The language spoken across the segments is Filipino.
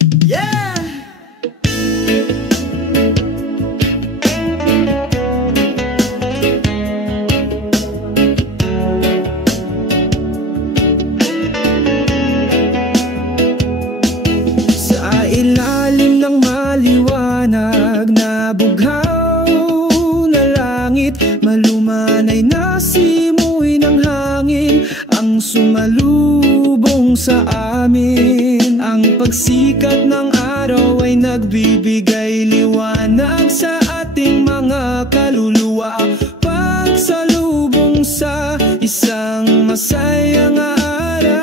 Yeah! Sa ilalim ng maliwanag na bughaw na langit, malumanay na simoy ng hangin ang sumalubong sa amin. Ang pagsikat ng araw ay nagbibigay liwanag sa ating mga kaluluwa, pagsalubong sa isang masayang araw.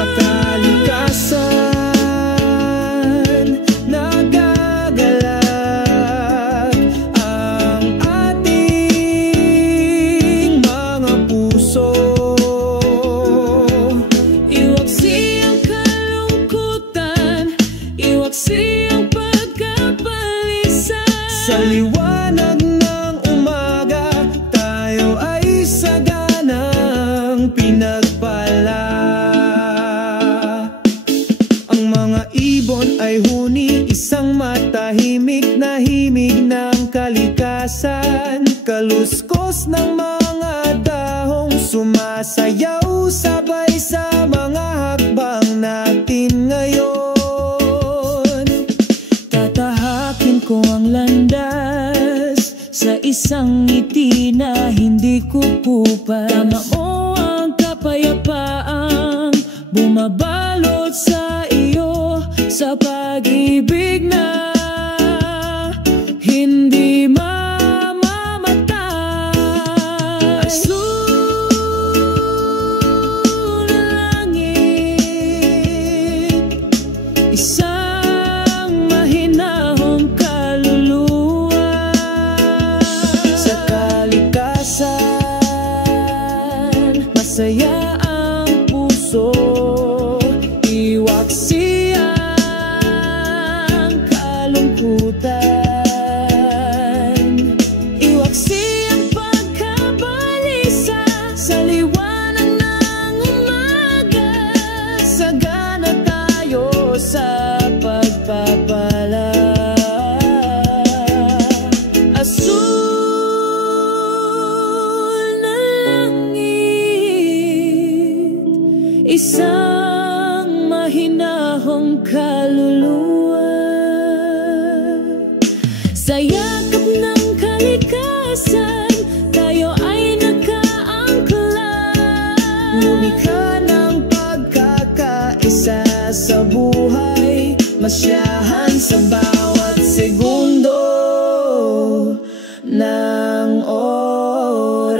Sa kalikasan nagagalak ang ating mga puso. Iwaksi ang kalungkutan, iwaksi ang pagkapalisa. Sa liwanag ng umaga, tayo ay saganang pinagpala. Ibon ay huni, isang matahimik na himig ng kalikasan. Kaluskos ng mga dahong sumasayaw sabay sa mga hakbang natin ngayon. Tatahakin ko ang landas sa isang ngiti na hindi kukupas. Tama mo ang kapayapaang bumabalot sa iyo, sa pag-ibig na hindi mamamatay. Azul na langit, isang mahinahong kaluluwa. Sa kalikasan, masaya ang puso. Iwaksi ang kalungkutan, iwaksi ang pagkabalisa. Sa liwanag ng umaga, sagana tayo sa pagpapala. Azul na langit, isang mahinahong kaluluwa. Sa yakap ng kalikasan, tayo ay nakaangkla. Lumikha ng pagkakaisa sa buhay, masyahan sa bawat segundo ng oras.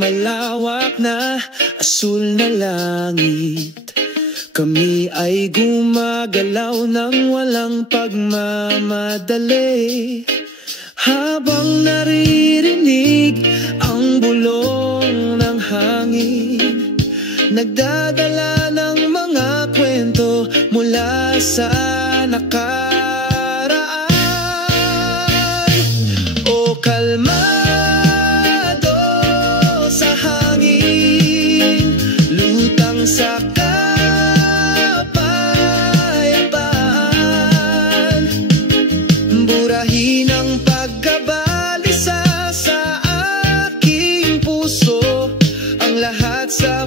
Malawak na asul na langit, kami ay gumagalaw ng walang pagmamadali. Habang naririnig ang bulong ng hangin, nagdadala ng mga kwento mula sa nakaraan. O kalma sa kapayapaan, burahin ang pagkabalisa sa aking puso, ang lahat sa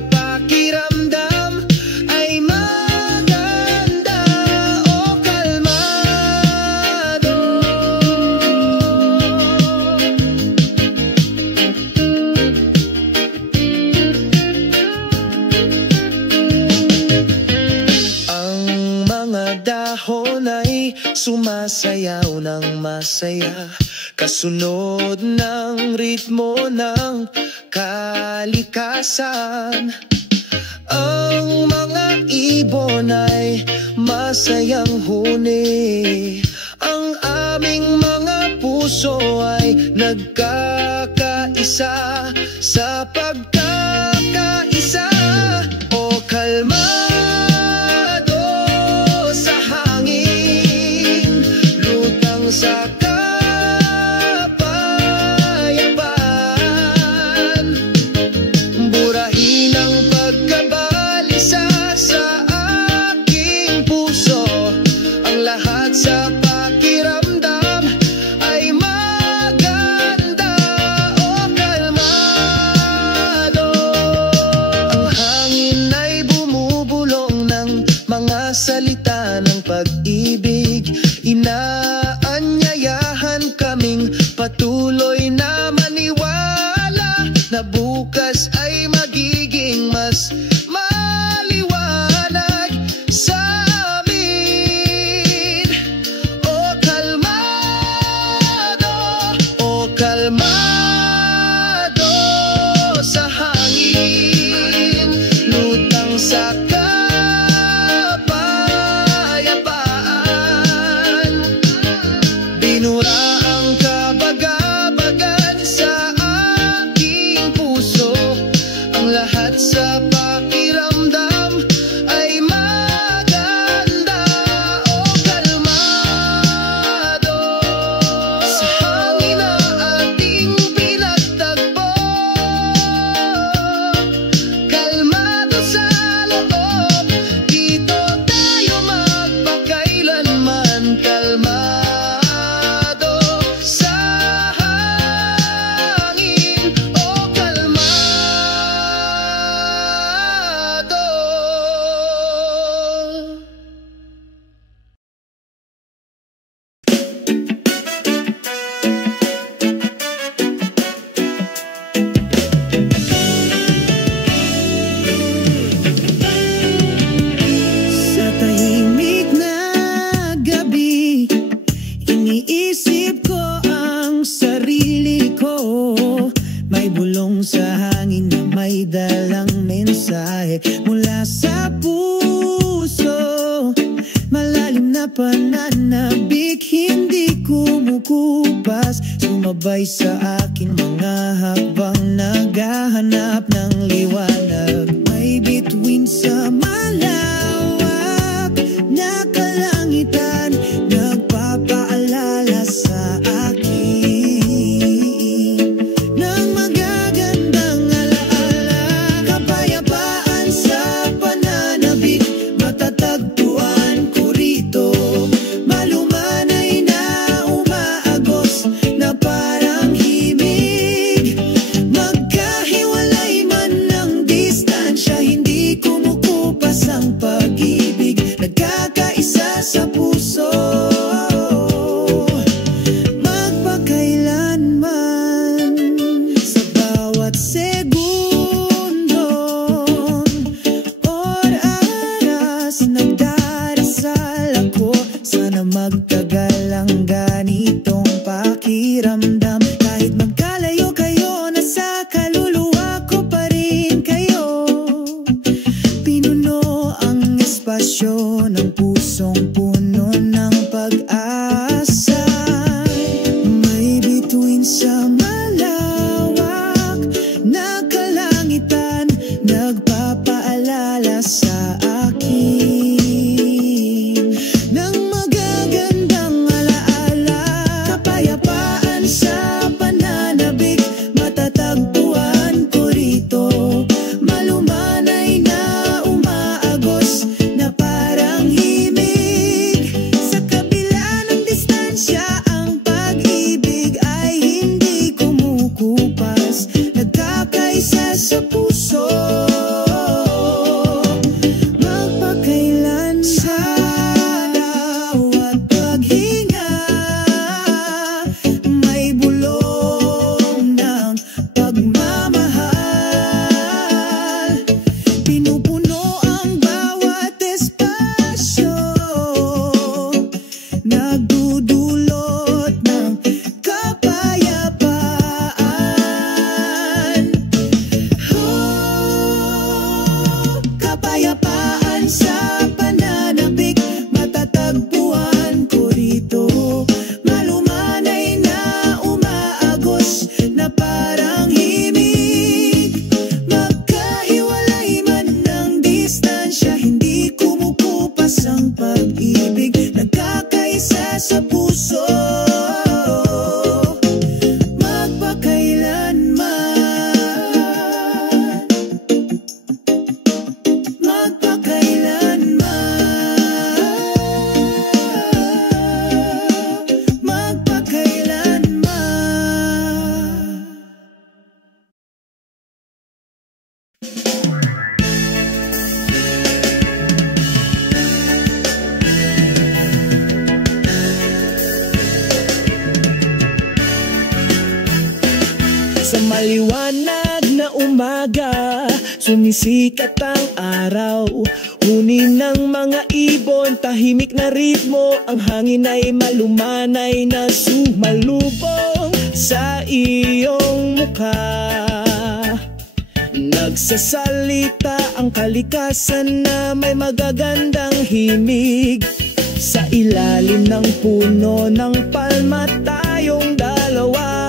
sumasayaw ng masaya, kasunod ng ritmo ng kalikasan. Ang mga ibon ay masayang huni, ang aming mga puso ay nagkakaisa sa pagkakaisa. O kalmado sa hangin, lutang sa kapayapaan, burahin ang pagkabalisa sa aking puso, ang lahat sa pakiramdam ay maganda. O kalmado, ang hangin ay bumubulong ng mga salita ng pag-ibig, inaanyayahan kaming patuloy na maniwala na bukas ay magiging mas maliwanag sa amin. O kalmado, o kalmado sa hangin, lutang sa kapayapaan, binura ang kabagabagan sa aking puso, ang lahat sa pakiramdam ay maganda. O kalmado sa hangin na ating pinagtagpo, kalmado sa loob, dito tayo magpakailanman. Kalmado sa hangin, o kalmado. Sa tahimik na gabi, iniisip ko ang sarili ko. May bulong sa hangin na may dalang mensahe mula sa puso. Malalim na pananabik, hindi kumukupas, sumabay sa akin mga hakbang, naghahanap ng liwanag. May bituin sa malawak na kalangitan, nagpapaalala sa akin ng magagandang alaala. Kapayapaan sa pananabik, matatagpuan ko rito. Malumanay na umaagos na parang himig, magkahiwalay man ng distansya, hindi kumukupas ang pag-ibig, nagkakaisa sa puso, magpakailanman. Sa bawat segundo, oras, nagdarasal ako, sana magtagal ang ganitong pakiramdam. Kahit magkalayo kayo, nasa kaluluwa ko pa rin kayo. Pinuno ang espasyo ng pusong puno ng pag-asa. May bituin sa malawak na kalangitan, nagpapaalala sa akin ng magagandang alaala. Kapayapaan sa pananabik, matatagpuan ko rito. Malumanay na umaagos na parang himig, sa kabila ng distansya, ang pag-ibig ay hindi kumukupas, nagkakaisa sa puso, magpakailan. Sa bawat paghinga, may bulong ng pagmamahal, pinupuno ang bawat espasyo, nag maliwanag na umaga, sumisikat ang araw. Huni ng mga ibon, tahimik na ritmo, ang hangin ay malumanay na sumalubong sa iyong mukha. Nagsasalita ang kalikasan na may magagandang himig. Sa ilalim ng puno ng palma tayong dalawa,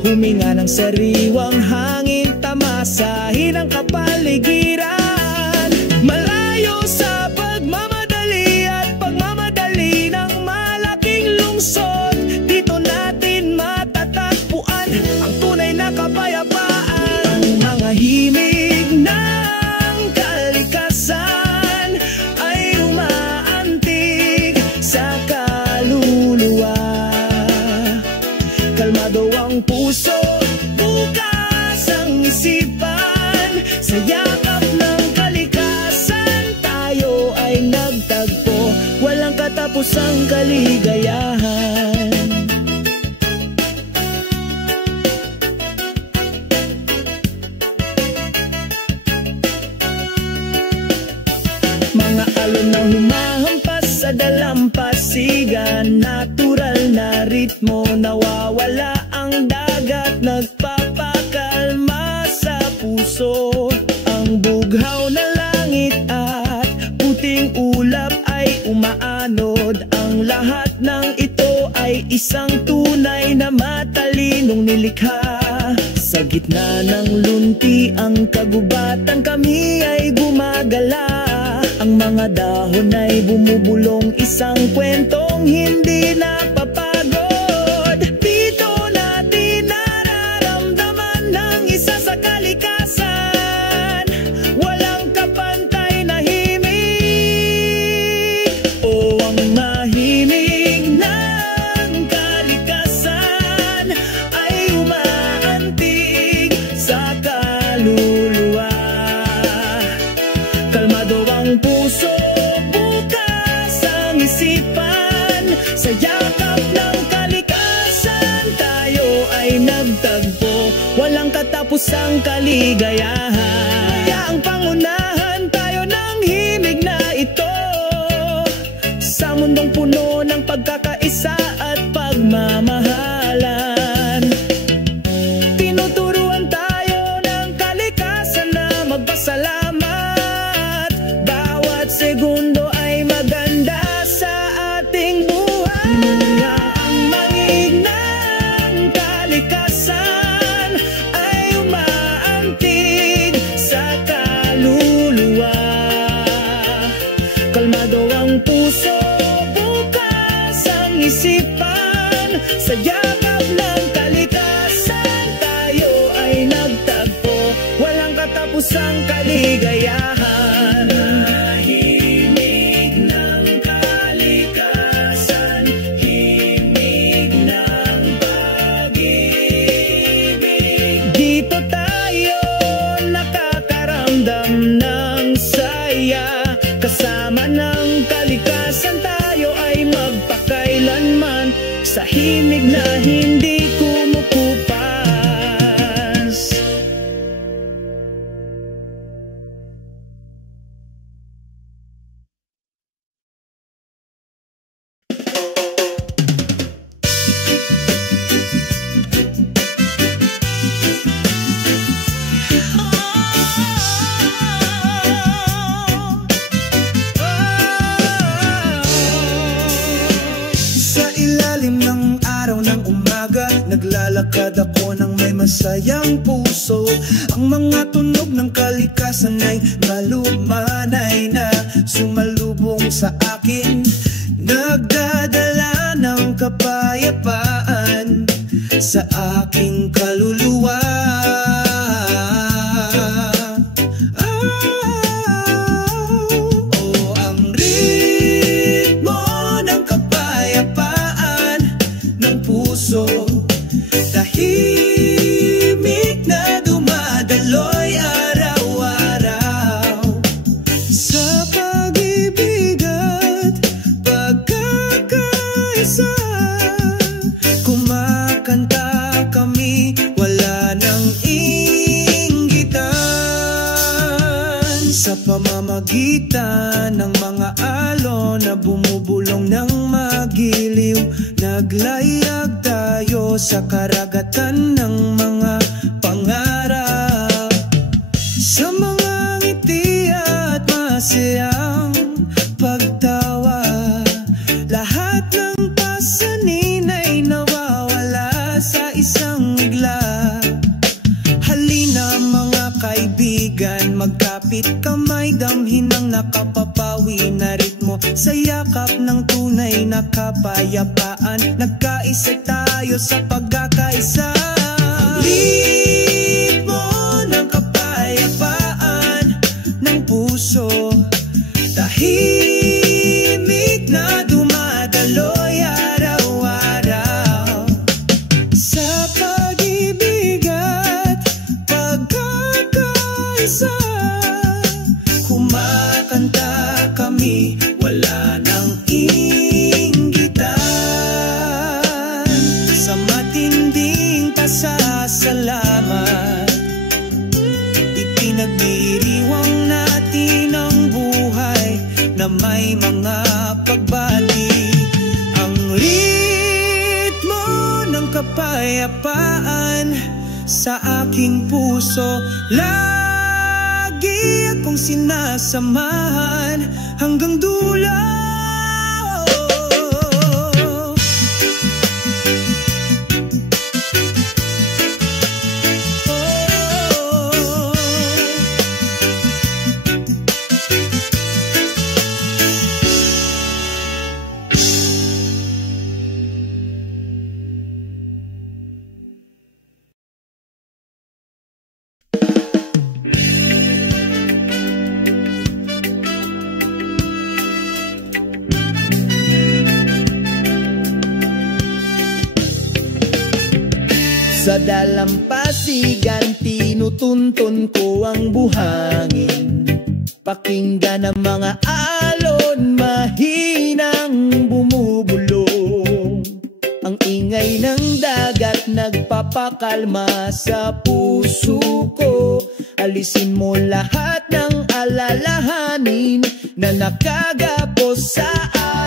huminga ng sariwang hangin, tamasahin ang kapaligiran. Malayo sa pagmamadali at pagmamadali ng malaking lungsod, dito natin matatagpuan ang tunay na kapayapaan. Ang mga himig ng kalikasan ay umaantig sa kaluluwa. Kalmado ang puso, bukas ang isipan, sa yakap ng kalikasan tayo ay nagtagpo, walang katapusang kaligayahan. Mga alon na humahampas sa dalampasigan, natural na ritmo, nawawala ang dagat, nagpapakalma sa puso. Ang bughaw na langit at puting ulap ay umaanod, ang lahat ng ito ay isang tunay na matalinong nilikha. Sa gitna ng lunti ang kagubatan, kami ay gumagala. Ang mga dahon ay bumubulong, isang kwentong hindi napapagod. Dito natin nararamdaman ng isa sa kalikasan, walang kapantay na himig. O ang mahimig ng kalikasan ay umaantig sa kaluluwa. Kalmado ang puso, bukas ang isipan, sa yakap ng kalikasan tayo ay nagtagpo, walang katapusang kaligayahan. Kaya ang pangunahan tayo ng himig na ito, sa mundong puno ng pagkakaisa at pagmamahalan. Tinuturuan tayo ng kalikasan na magpasalamat, bawat segundo ay maganda sa ating buhay. Ang mangig ng kalikasan ay umaantig sa kaluluwa. Kalmado ang puso, bukas ang isipan, sa yakap ng kalikasan tayo ay nagtagpo, walang katapusang kaligayahan. Himig ng kalikasan, himig ng pag-ibig. Dito tayo nakakaramdam ng saya, kasama ng kalikasan tayo ay magpakailanman, sa himig na hindi kumukupas. Sa ilalim ng araw ng umaga, naglalakad ako ng may masayang puso. Ang mga tunog ng kalikasan ay malumanay na sumalubong sa akin, nagdadala ng kapayapaan sa aking kaluluwa. Ang ritmo ng kapayapaan ng puso, tahimik na dumadaloy araw-araw, sa pag-ibig at pagkakaisa. Kumakanta kami, wala na sa pamamagitan ng mga alon na bumubulong ng magiliw. Naglayag tayo sa karagatan ng mga pangarap, sa mga ngiti at masayang pagtawa. Lahat ng pasanin ay nawawala sa isang bigla. Halina mga kaibigan, magkapit kamay, damhin ang nakapapawi na ritmo sa yakap ng tunay na kapayapaan. Nagkaisa tayo sa pagkakaisa. Ang ritmo ng kapayapaan ng puso, tahimik na dumadaloy araw-araw sa pag-ibig at pagkakaisa. Kumakanta kami, wala nang inggitan, sa matinding pasasalamat. Ipinagdiriwang natin ang buhay na may mga pagbati. Ang ritmo ng kapayapaan sa aking puso, lagi akong sinasamahan hanggang dulo. Sa dalampasigan, tinutuntun ko ang buhangin. Pakinggan ang mga alon, mahinang bumubulong. Ang ingay ng dagat nagpapakalma sa puso ko. Alisin mo lahat ng alalahanin na nakagapos sa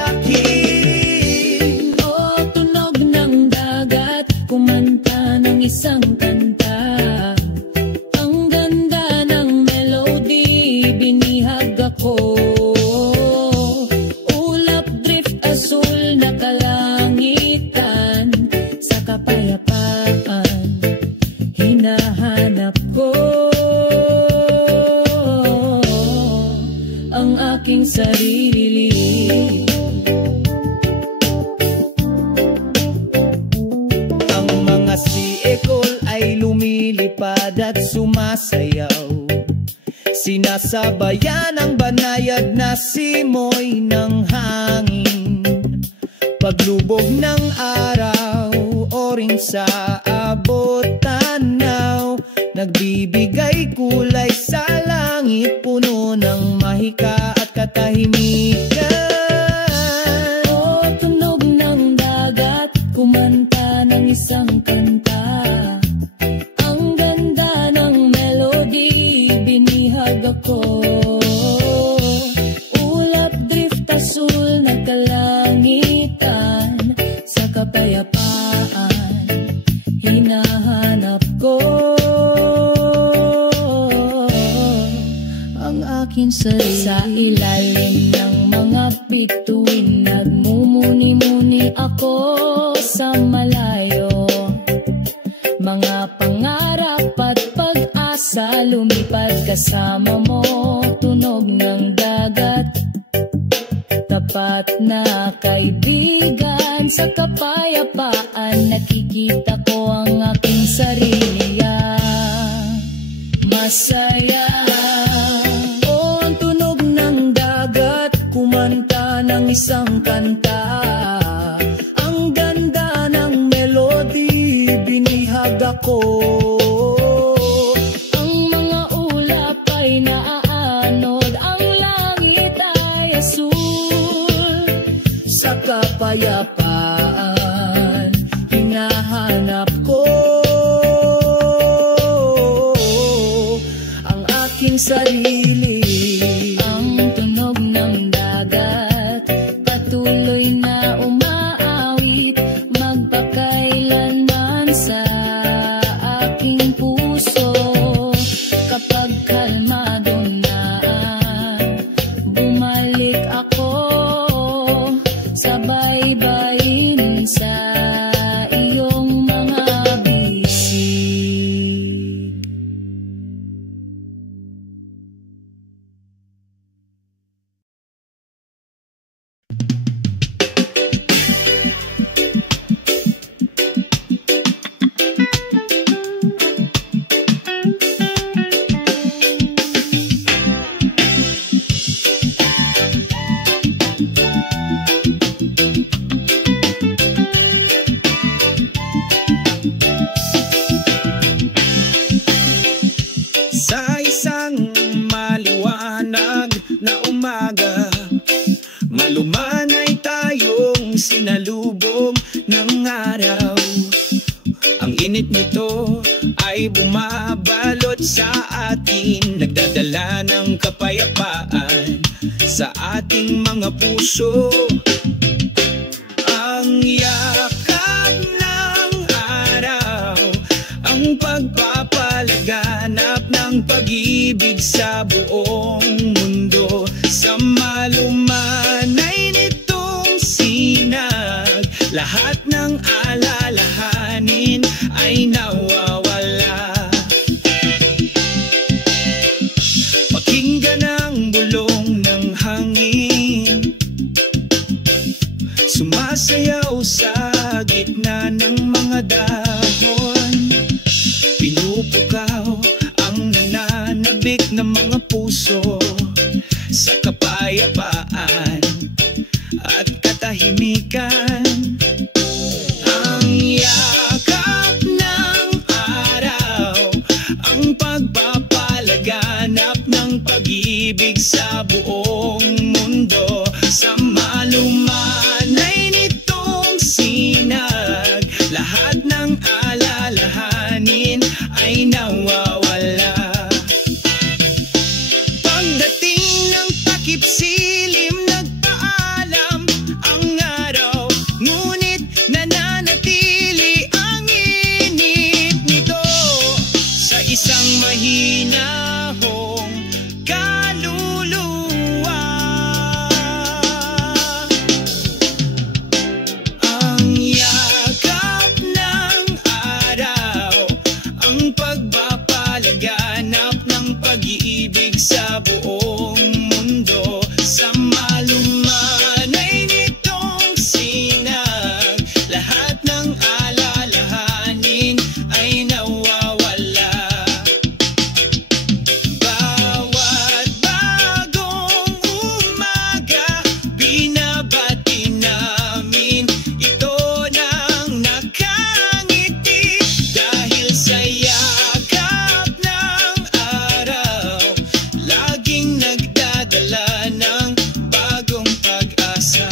akin. O tunog ng dagat, kumanta ng isang kanta. Ang ganda ng melody, binihag ako. Ulap drift asul na kalangitan, sa kapayapaan hinahanap ko ang aking sarili. Si Ekol ay lumilipad at sumasayaw, sinasabayan ang banayad na simoy ng hangin. Paglubog ng araw, oring sa abot tanaw, nagbibigay kulay sa langit, puno ng mahika at katahimikan. O tunog ng dagat, kumanta ng isang kanta. Ang ganda ng melody, binihag ako. Ulap drift asul na kalangitan, sa kapayapaan hinahanap ko ang aking sarili. Sa ilalim ng mga bituin, nagmumuni-muni ako sa malayo. Mga pangarap at pag-asa, lumipad kasama mo. Tunog ng dagat, tapat na kaibigan, sa kapayapaan nakikita ko ang aking sarili. Masaya. O ang tunog ng dagat, kumanta ng isang kanta. Ang ganda ng melody, binihag ako. Ang mga ulap ay naaanod, ang langit ay asul, sa kapayapaan hinahanap ko ang aking sarili. atin, nagdadala ng kapayapaan sa ating mga puso. Ang yakap ng araw, ang pagpapalaganap ng pag-ibig sa buong mundo. Sa malumanay nitong sinag, lahat ng alalahanin ay nawawala. Pakinggan ang bulong ng hangin, sumasayaw sa gitna ng mga dahon. Pinupukaw ang nananabik ng mga puso sa kapayapaan at katahimikan. Ang yakap ng araw, ang pagpapalaganap ng pag-ibig sa buong mundo. Sa malumanay nitong sinag, lahat ng alalahanin ay nawawala. Pagdating ng takip silim, nagpaalam ang araw, ngunit nananatili ang init nito sa isang mahinahong kaluluwa. Ang yakap ng araw, ang pagpapalaganap ng pag-iibig sa buong mundo. Sa malumanay nitong sinag, lahat ng alalahanin ay nawawala. Bawat bagong umaga, binabati namin ito ng nakangiti. Dahil sa yakap ng araw, laging nagdadala ng bagong pag-asa.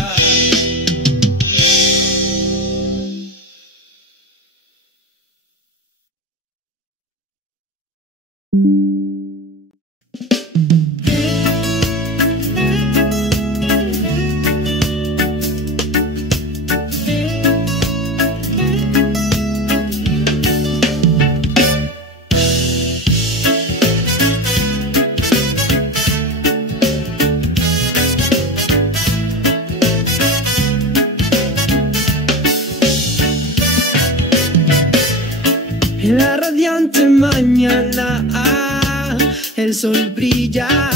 En la radiante mañana, el sol brilla.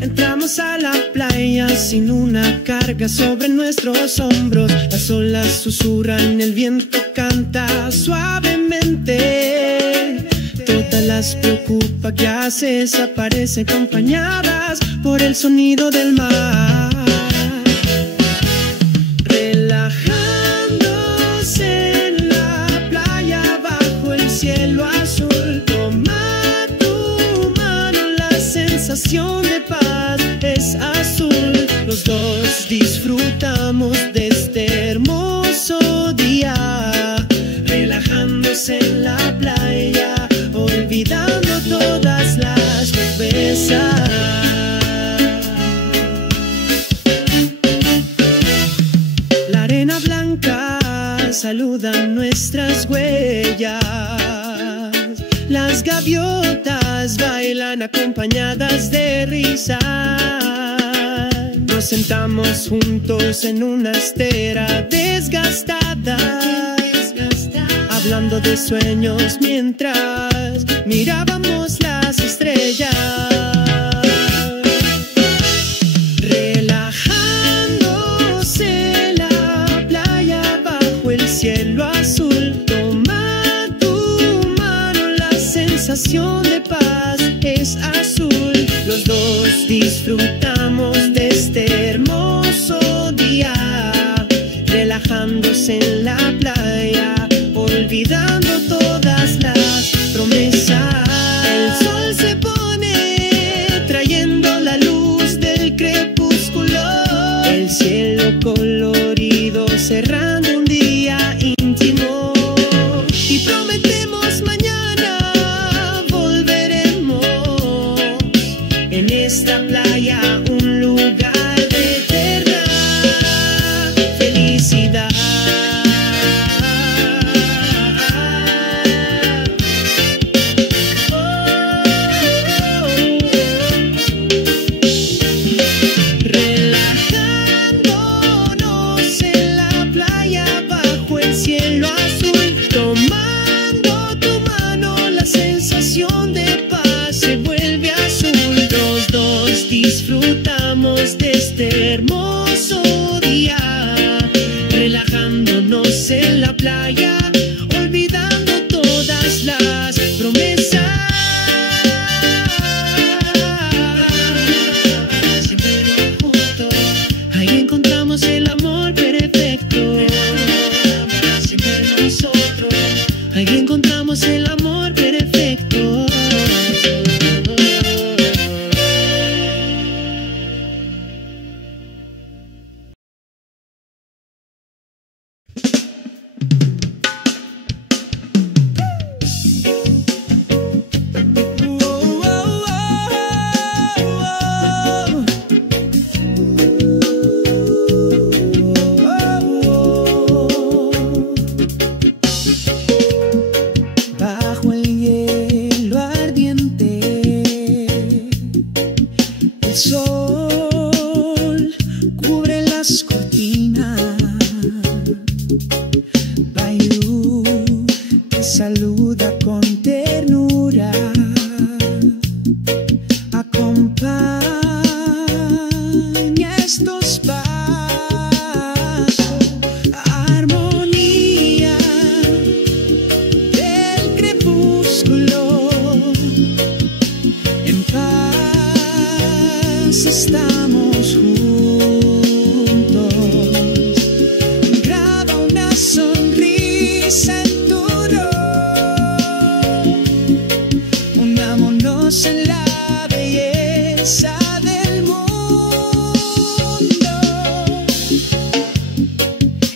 Entramos a la playa sin una carga sobre nuestros hombros. Las olas susurran, el viento canta suavemente. Todas las preocupa que se desaparecen acompañadas por el sonido del mar. Relajándose en la playa bajo el cielo azul. Toma tu mano, la sensación de paz es azul. Los dos disfrutamos de este hermoso día, relajándose en la playa, olvidando todas las cervezas. La arena blanca saluda nuestras huellas. Las gaviotas bailan acompañadas de risa. Nos sentamos juntos en una estera desgastada, hablando de sueños mientras mirábamos las estrellas. Relajándose en la playa bajo el cielo azul. Toma tu mano, la sensación de paz es azul. Los dos disfrutamos de este hermoso día, relajándose en la playa, olvidando todas las promesas. El sol se pone trayendo la luz del crepúsculo. El cielo colorido cerrando un día íntimo. Y prometemos mañana volveremos disfrutamos de este hermoso día, relajándonos en la playa, olvidando todas las promesas. Siempre juntos, ahí encontramos el amor perfecto. Siempre nosotros, ahí encontramos el amor perfecto. Bajo el hielo ardiente, el sol cubre las cortinas. Bayou te saluda con ternura. Acompaña estos pasos, armonía del crepúsculo. En paz estamos juntos. Graba una sonrisa en tu rostro. Unámonos en la belleza del mundo.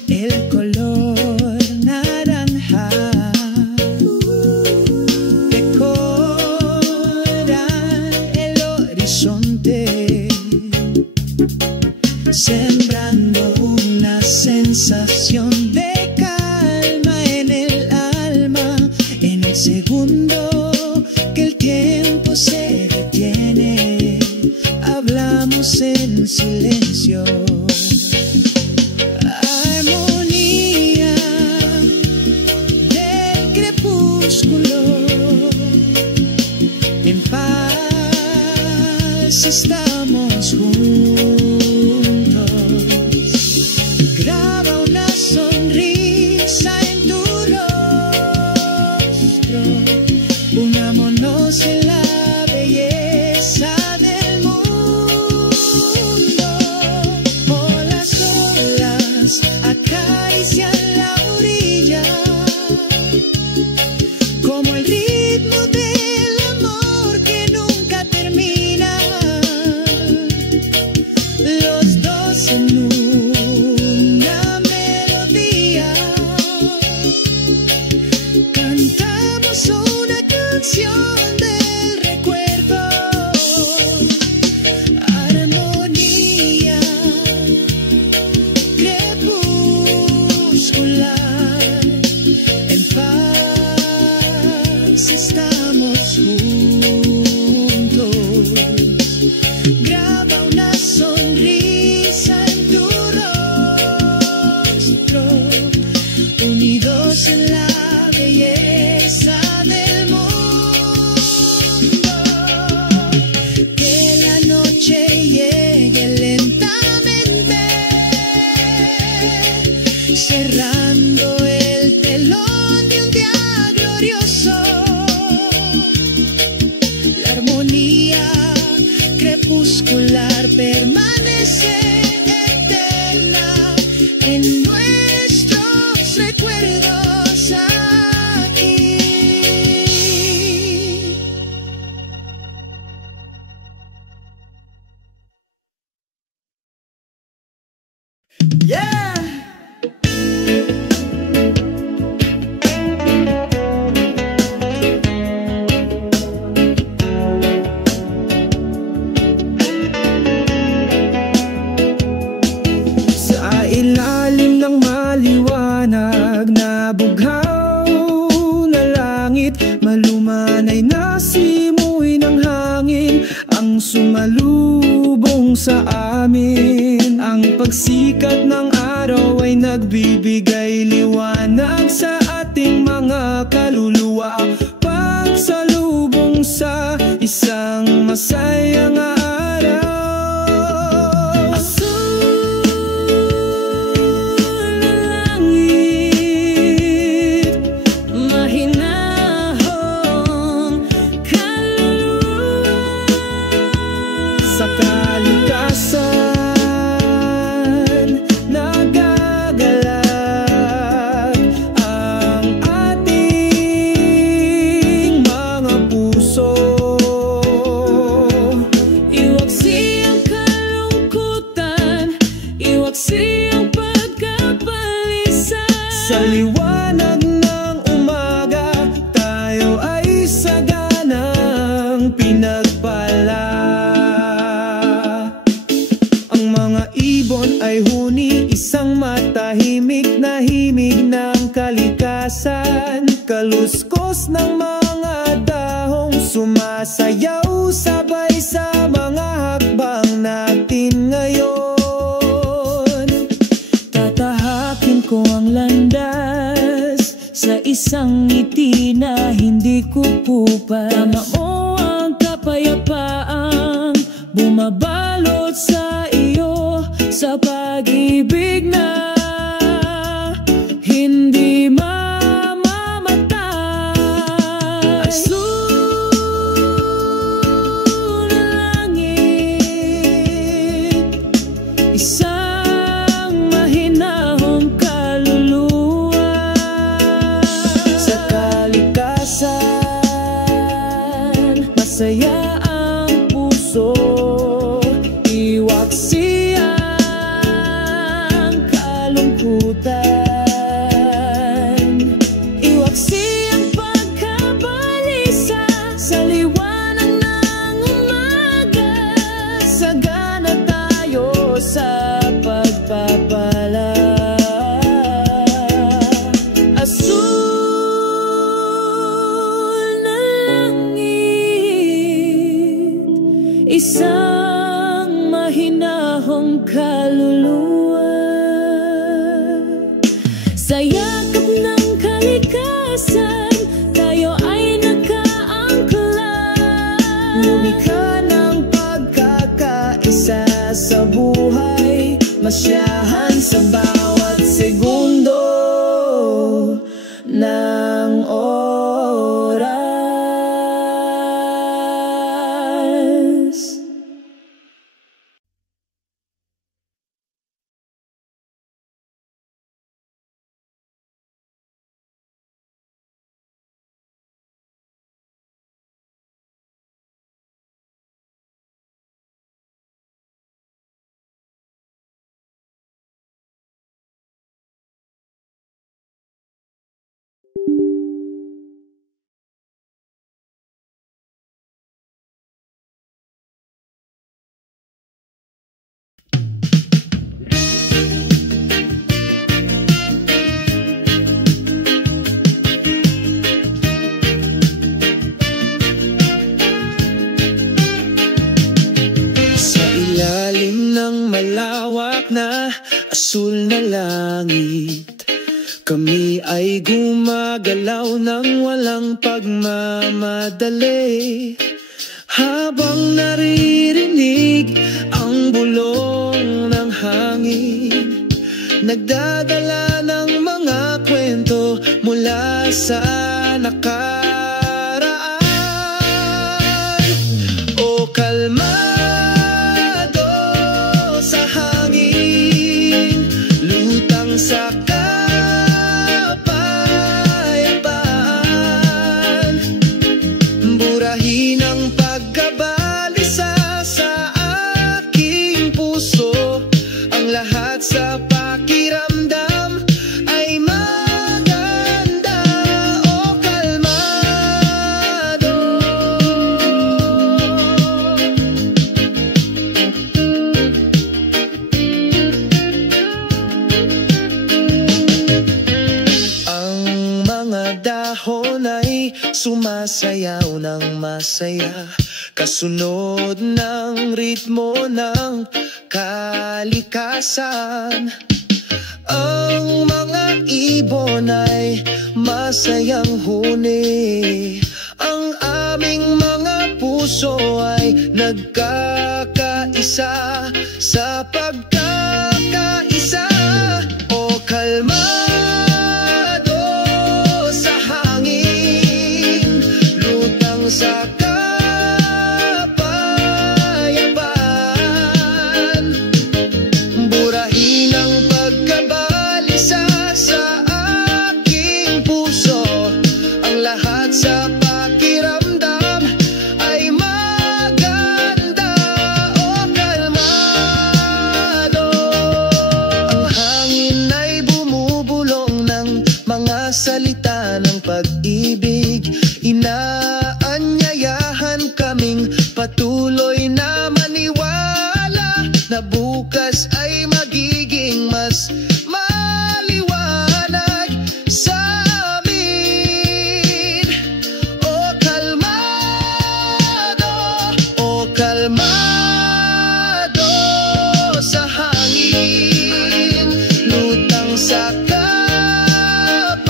El color naranja decora el horizonte, sembrando una sensación de calma en el alma. En el segundo que el tiempo se detiene, hablamos en silencio. Armonía del crepúsculo. En paz estamos juntos. Graba una sonrisa en tu rostro. Unámonos en la belleza del mundo. Oh, las olas acarician la orilla, como el ritmo del amor que nunca termina. Los dos en una melodía cantamos una canción del recuerdo. Armonía crepuscular. En paz estamos juntos. Graba una sonrisa en tu rostro. Unidos en la belleza del mundo. Que la noche llegue lentamente, cerrando el telón de un día glorioso. La armonía crepuscular permanece eterna en nuestros recuerdos aquí. Yeah! Sa ilalim ng maliwanag na bughaw na langit, malumanay na simoy ng hangin ang sumalubong sa amin. Ang pagsikat ng araw ay nagbibigay liwanag sa ating mga kaluluwa. Pagsalubong sa isang masayang araw, pala. Ang mga ibon ay huni, isang matahimik na himig ng kalikasan. Kaluskos ng mga dahong sumasayaw sabay sa mga hakbang natin ngayon. Tatahakin ko ang landas sa isang ngiti na hindi kukupas. Tama mo ang kapayapaang bumabalot sa iyo, sa pag-ibig na hindi mamamatay. Asul na langit, isang mahinahong kaluluwa. Sa kalikasan, masaya ang puso. Iwaksi ang kalungkutan. Iwaksi ang pagkabalisa sa liwanag ng umaga. Sagana tayo sa pagpapala. Asul na langit, isang mahinahong kaluluwa. Sa yakap ng kalikasan, tayo ay nakaangkla. Lumikha ng pagkakaisa sa buhay, masyahan sa bawat segundo ng oras. Sa ilalim ng malawak na asul na langit, kami ay gumagalaw ng walang pagmamadali. Habang naririnig ang bulong ng hangin, nagdadala ng mga kwento mula sa nakaraan. O kalmado sa hangin, lutang sa kapayapaan. Burahin ang pagkabalisa sa aking puso, ang lahat sa pakiramdam ay maganda. O kalmado. Ang mga dahon ay sumasayaw ng masaya, kasunod ng ritmo ng kalikasan. Ang mga ibon ay masayang huni, ang aming mga puso ay nagkakaisa sa pagkakaisa. O kalmado sa hangin, lutang sa kapayapaan. Burahin ang pagkabalisa sa aking puso, ang lahat sa pakiramdam ay maganda. O kalmado. Ang hangin ay bumubuga patuloy na maniwala na bukas ay magiging mas maliwanag sa amin. O kalmado sa hangin, lutang sa kapayapaan.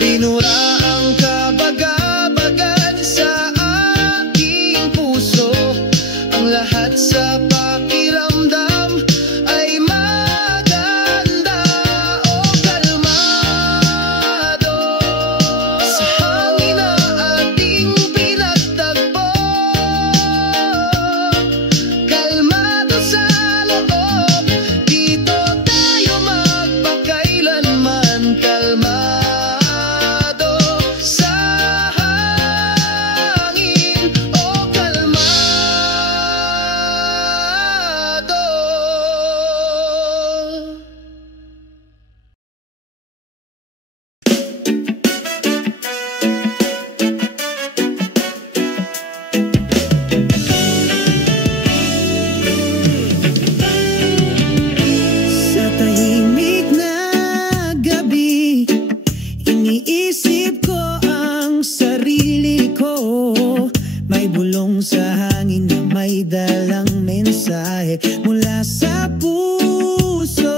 Binura ang kabagabagan sa aking puso, ang lahat sa pakiramdam ay maganda. O kalmado sa hangin na ating pinagtagpo, kalmado sa loob, dito tayo magpakailanman. Kalmado sa hangin, o kalmado. Sa tahimik na gabi, iniisip ko ang sarili ko. May bulong sa hangin na may dalang mensahe mula sa puso.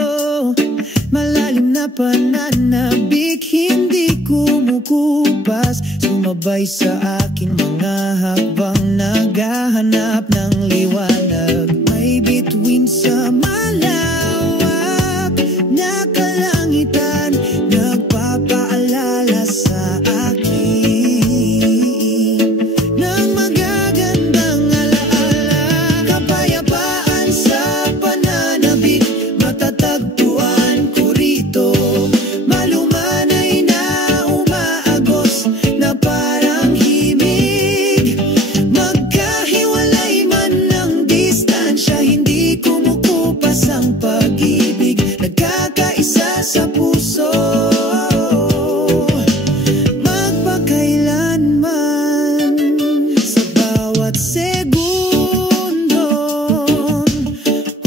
Malalim na pananabik, hindi kumukupas, sumabay sa akin mga hakbang, naghahanap ng liwanag. May bituin sa malawak na kalangitan, nagpapaalala sa akin ng magagandang alaala. Kapayapaan sa pananabik, matatagpuan ko rito. Malumanay na umaagos na parang himig, magkahiwalay man ng distansya, hindi kumukupas ang pag-ibig, nagkakaisa sa puso, magpakailanman. Sa bawat segundong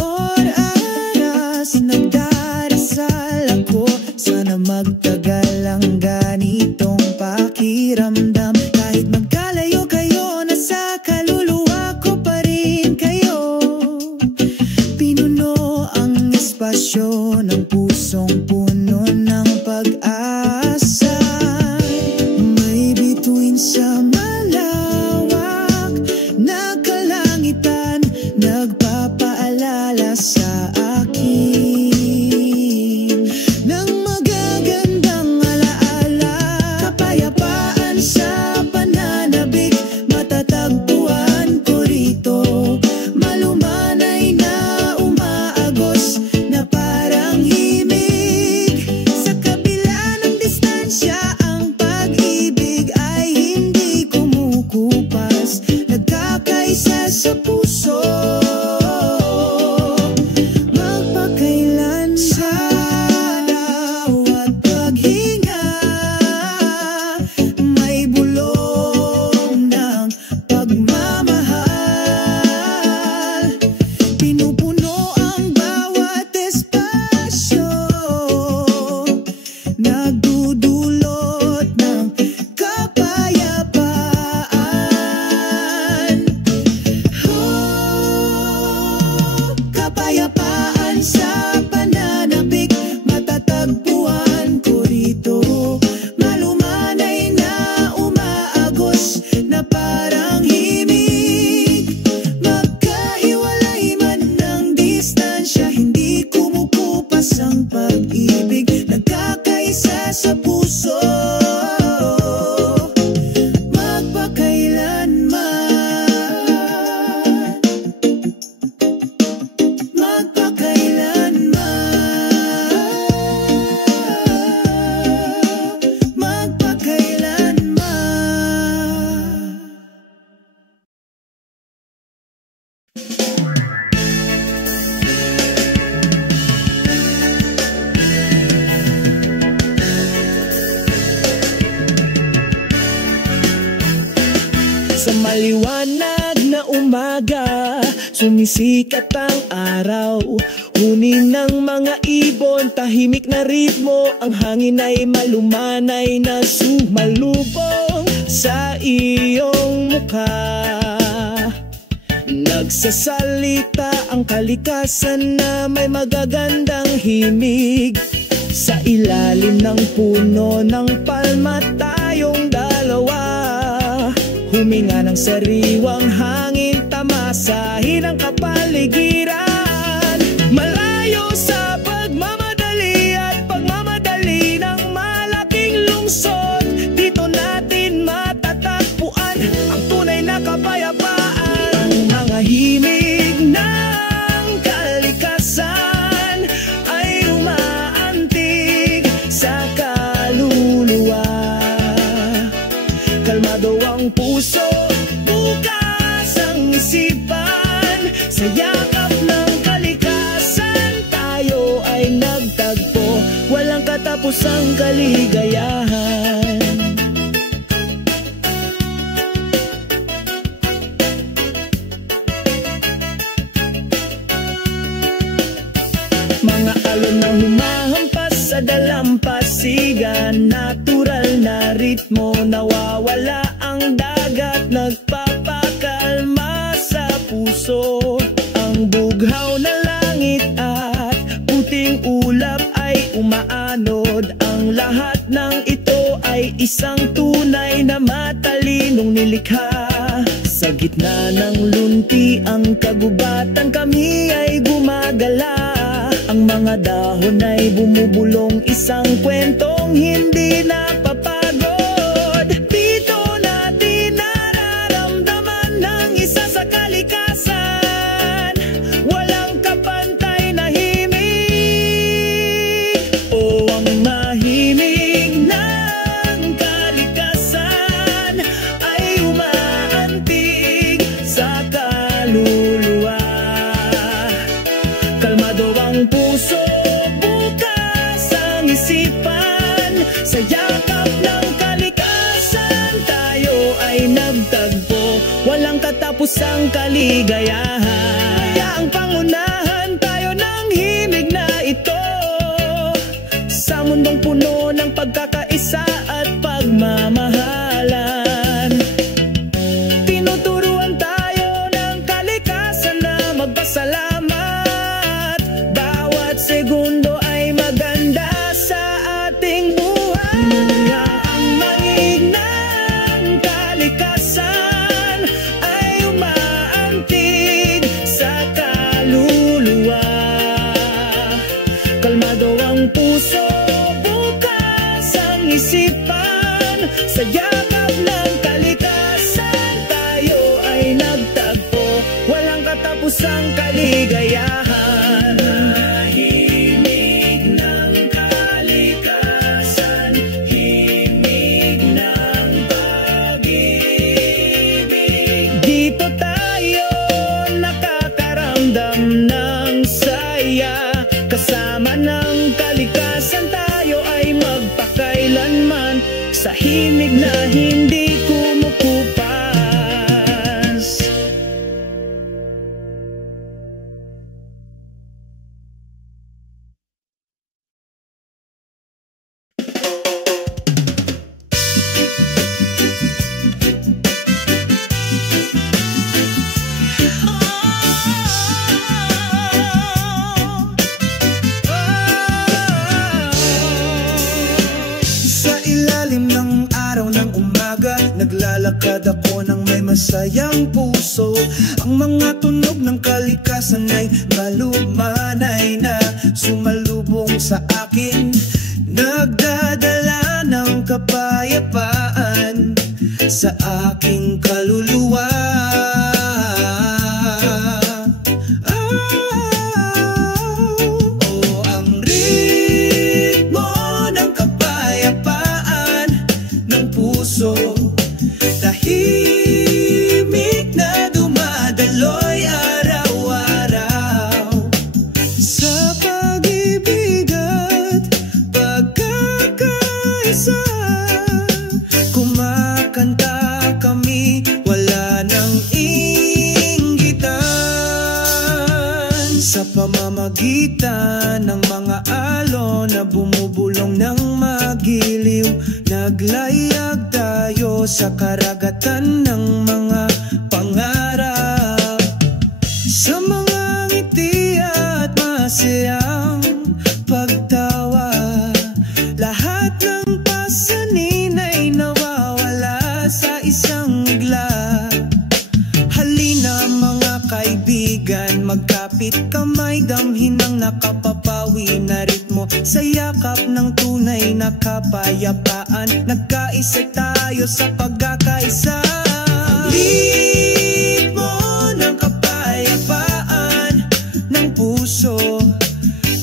oras, nagdarasal ako, sana magtagal ang ganitong pakiramdam. Kahit magkalayo kayo, nasa kaluluwa ko pa rin kayo. Pinuno ang espasyo ng pusong puno ng pag-asa. May bituin sa malawak na kalangitan, nagpapaalala sa akin ng magagandang alaala. Kapayapaan sa pananabik, matatagpuan ko rito. Malumanay na umaagos na parang himig, sa kabila ng distansya, ang pag-ibig ay hindi Sa maliwanag na umaga, sumisikat ang araw. Huni ng mga ibon, tahimik na ritmo. Ang hangin ay malumanay na sumalubong sa iyong mukha. Nagsasalita ang kalikasan na may magagandang himig. Sa ilalim ng puno ng palma tayong dalawa, huminga ng sariwang hangin, tamasahin ang kapaligiran. Malayo sa pagmamadali at pagmamadali ng malaking lungsod, dito natin matatagpuan ang tunay na kapayapaan. Ang mga himig ng kalikasan ay umaantig sa kaluluwa. Kalmado ang puso, bukas ang isipan. Sa yakap ng kalikasan tayo ay nagtagpo, walang katapusang kaligayahan. Mga alon na humahampas sa dalampasigan, natural na ritmo, nawawala ang dagat, nagpapakalma sa puso. Ang bughaw na langit at puting ulap ay umaanod. Ang lahat ng ito ay isang tunay na matalinong nilikha. Sa gitna ng lunti ang kagubatan, kami ay gumagala. Ang mga dahon ay bumubulong, isang kwentong hindi napapagod. Dito natin nararamdaman ng isa sa kalikasan, walang kapantay na himig. O ang mahimig ng kalikasan ay umaantig sa kaluluwa. Kalmado ang puso, bukas ang isipan. Sa yakap ng kalikasan tayo ay nagtagpo, walang katapusang kaligayahan. Kaya ang pangunahan tayo ng himig na ito, sa mundong puno ng pagkakaisa at pagmamahalan. Tinuturuan tayo ng kalikasan na magpasalamat. Bawat segundo ay maganda sa ating buhay. Ang mangig ng kalikasan ay umaantig sa kaluluwa. Kalmado ang puso, bukas ang isipan. Sa yakap ng kalikasan tayo ay nagtagpo, walang katapusang kaligayahan. Himig ng kalikasan, himig ng pag-ibig. Dito tayo nakakaramdam ng saya. Kasama ng kalikasan tayo ay magpakailanman, sa himig na hindi kumukupas. Sa ilalim ng araw ng umaga, naglalakad ako ng may masayang puso. Ang mga tunog ng kalikasan ay malumanay na sumalubong sa akin, nagdadala ng kapayapaan sa aking kaluluwa. Ang ritmo ng kapayapaan ng puso, tahimik na dumadaloy araw-araw. Sa pag-ibig at pagkakaisa, kumakanta kami, wala sa karagatan ng mga pangarap, sa mga ngiti at masayang pagtawa. Lahat ng pasanin ay nawawala sa isang bigla. Halina mga kaibigan, magkapit kamay, damhin ang nakapapawi na ritmo sa yakap ng tunay na kapayapaan. Nagkaisa tayo sa pagkakaisa. Ang ritmo ng kapayapaan ng puso,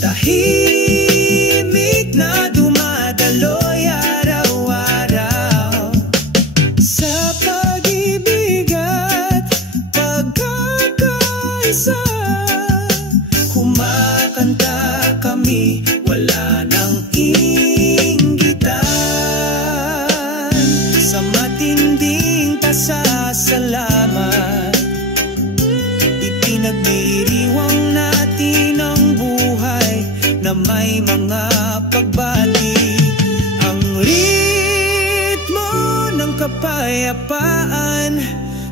tahimik na dumadaloy araw-araw sa pag-ibig at pagkakaisa. Kumakanta kami, wala nang inggitan, sa matinding pasasalamat. Ipinagdiriwang natin ang buhay na may mga pagbati. Ang ritmo ng kapayapaan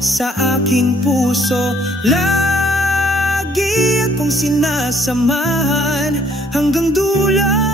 sa aking puso, lagi akong sinasamahan hanggang dulo.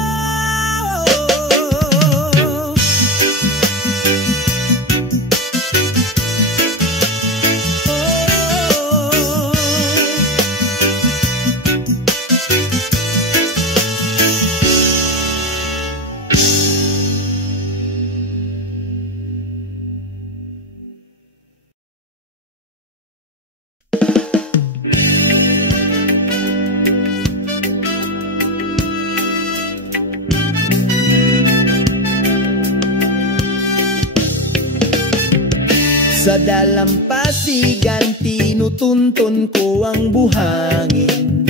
Sa dalampasigan, tinutuntun ko ang buhangin.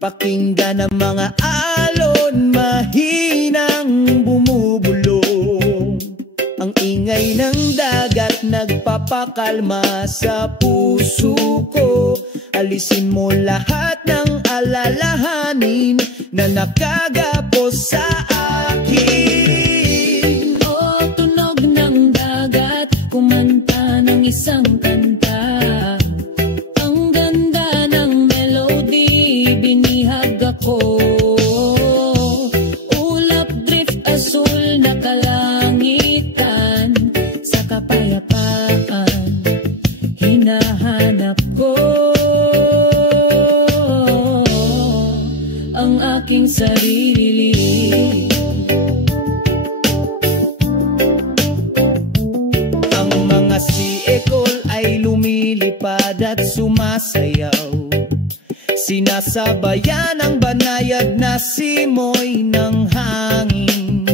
Pakinggan ang mga alon, mahinang bumubulong. Ang ingay ng dagat nagpapakalma sa puso ko. Alisin mo lahat ng alalahanin na nakagapos sa akin. O tunog ng dagat, kumanta ng isang kanta. Ang ganda ng melody, binihag ako. Ulap drift asul na kalangitan, sa kapayapaan hinahanap ko ang aking sarili. Si Ekol ay lumilipad at sumasayaw, sinasabayan ang banayad na simoy ng hangin.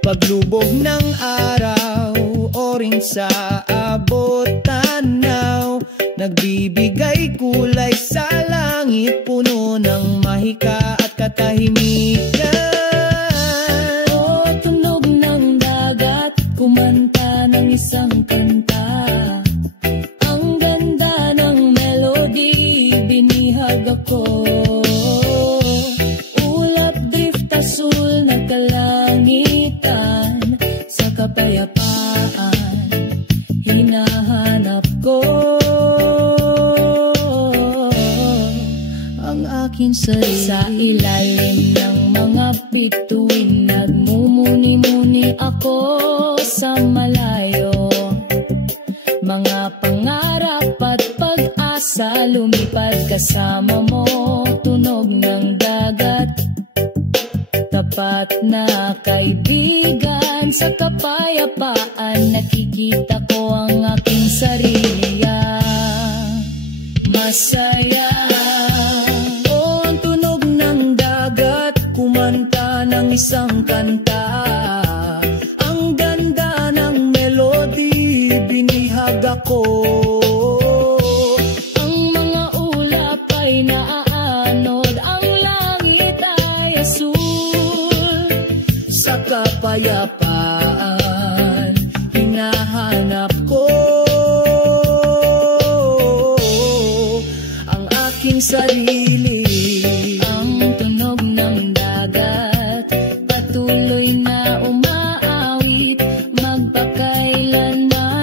Paglubog ng araw, oring sa abot tanaw, nagbibigay kulay sa langit, puno ng mahika at katahimikan. O tunog ng dagat, kumanta ng isang kanta. Ang ganda ng melody, binihag ako. Ulap drift asul na kalangitan, sa kapayapaan hinahanap ko ang aking sarili. Sa ilalim ng mga bituin, nagmumuni-muni ako sa malayo. Mga pangarap at pag-asa, lumipad kasama mo. Tunog ng dagat, tapat na kaibigan. Sa kapayapaan, nakikita ko ang aking sarili. Masaya. O ang tunog ng dagat, kumanta ng isang kanta. Ang ganda ng melody, binihag ako. Ang mga ulap ay naaanod, ang langit ay asul. Sa kapayapaan hinahanap ko ang aking sarili. Ang tunog ng dagat, patuloy na umaawit, magpakailanman.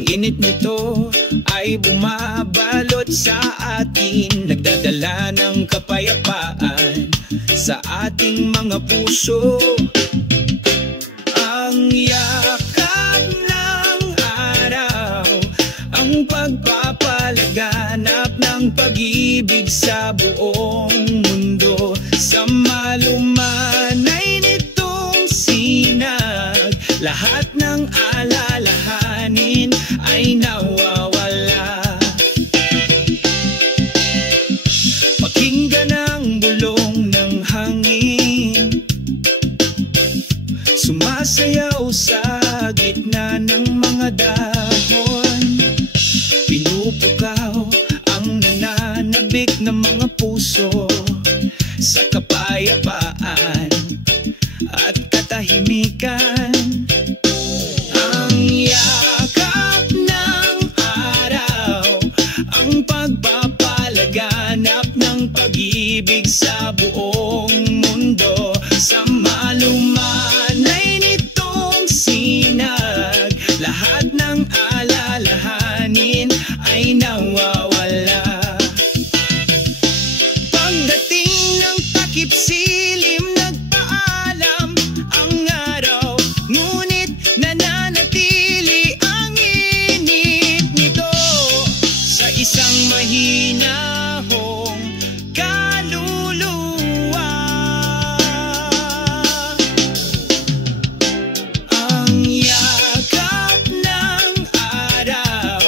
Ang init nito ay bumabalot sa atin, nagdadala ng kapayapaan sa ating mga puso. Ang yakap ng araw, ang pagpapalaganap ng pag-ibig sa buong mundo. Sa malumanay nitong sinag, lahat ng alalahanin ay nawawala. Pakinggan ang bulong ng hangin, sumasayaw sa gitna ng mga dahon. Pinupukaw ang nananabik ng mga puso sa kapayapaan at katahimikan. Ang yakap ng araw, ang pagpapalaganap ng pag-ibig sa buong mundo. Sa malumanay nitong sinag, lahat ng alalahanin ay nawawala. Pagdating ng takip silim, nagpaalam ang araw, ngunit nananatili ang init nito sa isang mahinahong kaluluwa. Ang yakap ng araw,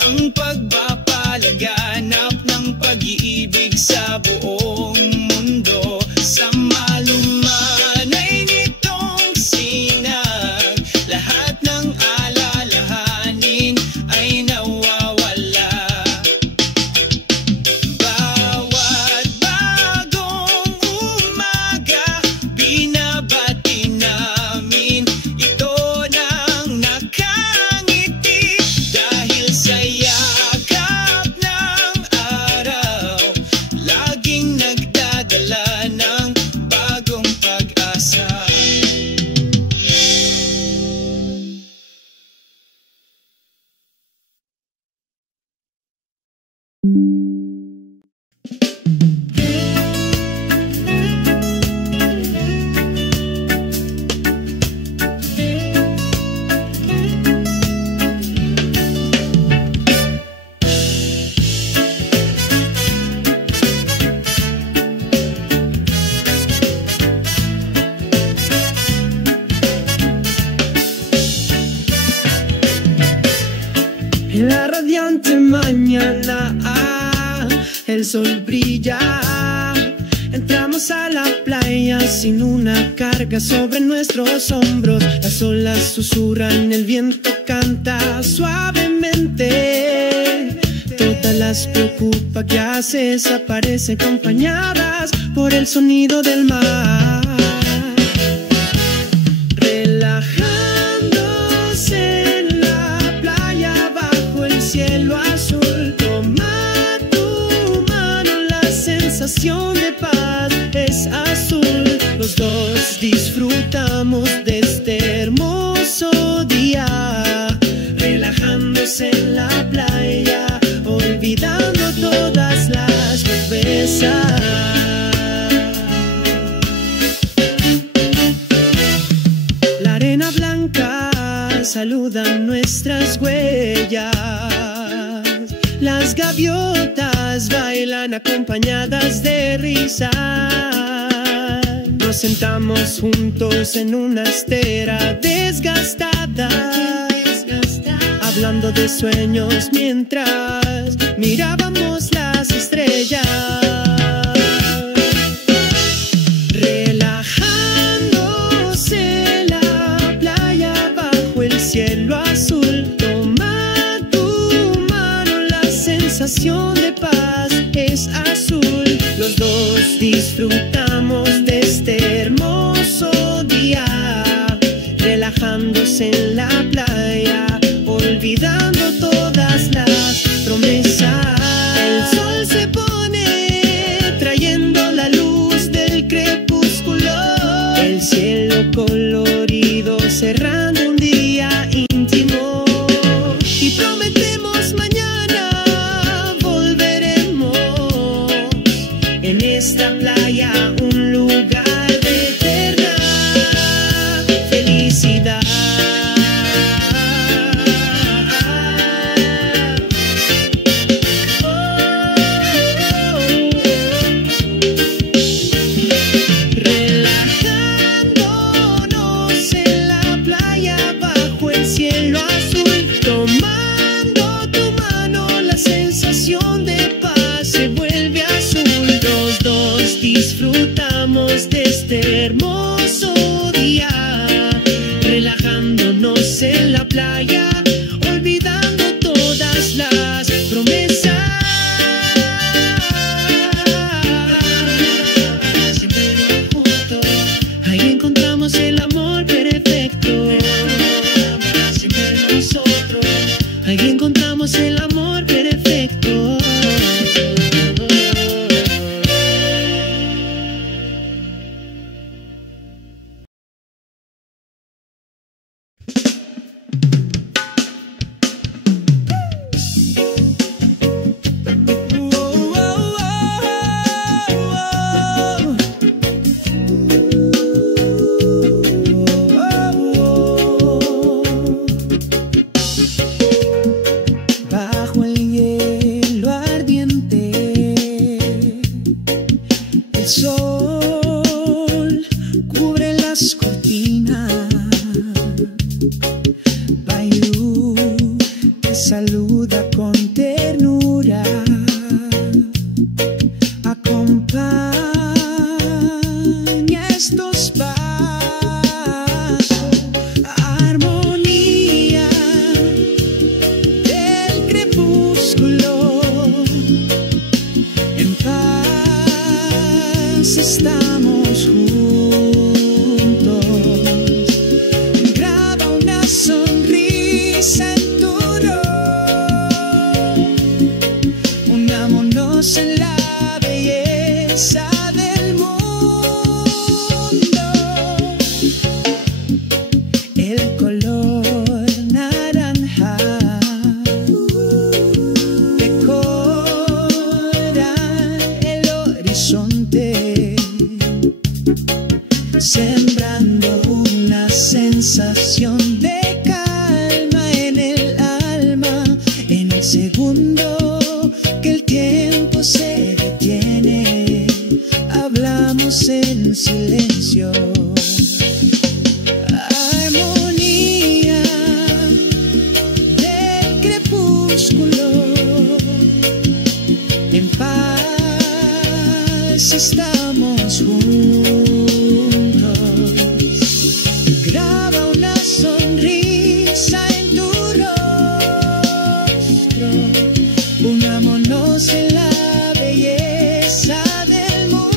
ang pagpapalaganap ng pag-ibig sa buong mundo. Sa malumanay nitong sinag, lahat ng alalahanin ay nawawala. Bawat bagong umaga, binabati namin ito ng nakangiti. Dahil sa yakap ng araw, laging nagdadala ng bagong pag-asa. En la radiante mañana, el sol brilla. Entramos a la playa sin una carga sobre nuestros hombros. Las olas susurran, el viento canta suavemente. Todas las preocupa que se desaparecen acompañadas por el sonido del mar. Relajándose en la playa bajo el cielo azul. Toma tu mano, la sensación de paz es azul. Los dos disfrutamos de este hermoso día, relajándose en la playa, olvidando todas las pobrezas. La arena blanca saluda nuestras huellas. Las gaviotas bailan acompañadas de risa. Nos sentamos juntos en una estera desgastada, hablando de sueños mientras mirábamos las estrellas. Relajándose en la playa bajo el cielo azul. Toma tu mano, la sensación de paz es azul. Los dos disfrutamos de este hermoso día, relajándose en la playa, olvidando todas las promesas. El sol se pone trayendo la luz del crepúsculo, el cielo colorido cerrando un día íntimo. Y las promesas. Siempre juntos, ahí encontramos el amor perfecto. Siempre nosotros, ahí encontramos el amor perfecto. Bajo el hielo ardiente, el sol cubre las cortinas. Bayou te saluda con ternura. Acompaña estos pasos. Armonía del crepúsculo, en paz estamos juntos. Graba una sonrisa en tu rostro. Unámonos en la belleza del mundo. El color naranja decora el horizonte, sembrando una sensación de calma en el alma. En el segundo que el tiempo se detiene, hablamos en silencio. Armonía del crepúsculo, en paz estamos juntos. Graba una sonrisa en tu rostro. Unámonos en la belleza del mundo.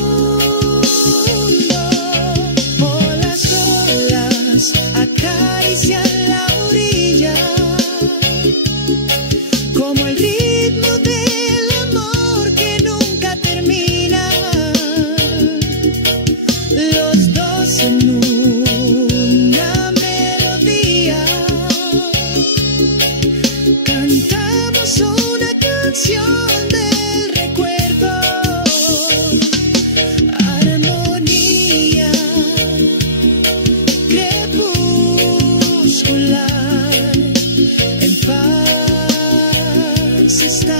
Por las olas acarician la orilla, como el ritmo del amor que nunca termina. Los dos en una melodía cantamos una canción del recuerdo. Armonía crepuscular, en paz está.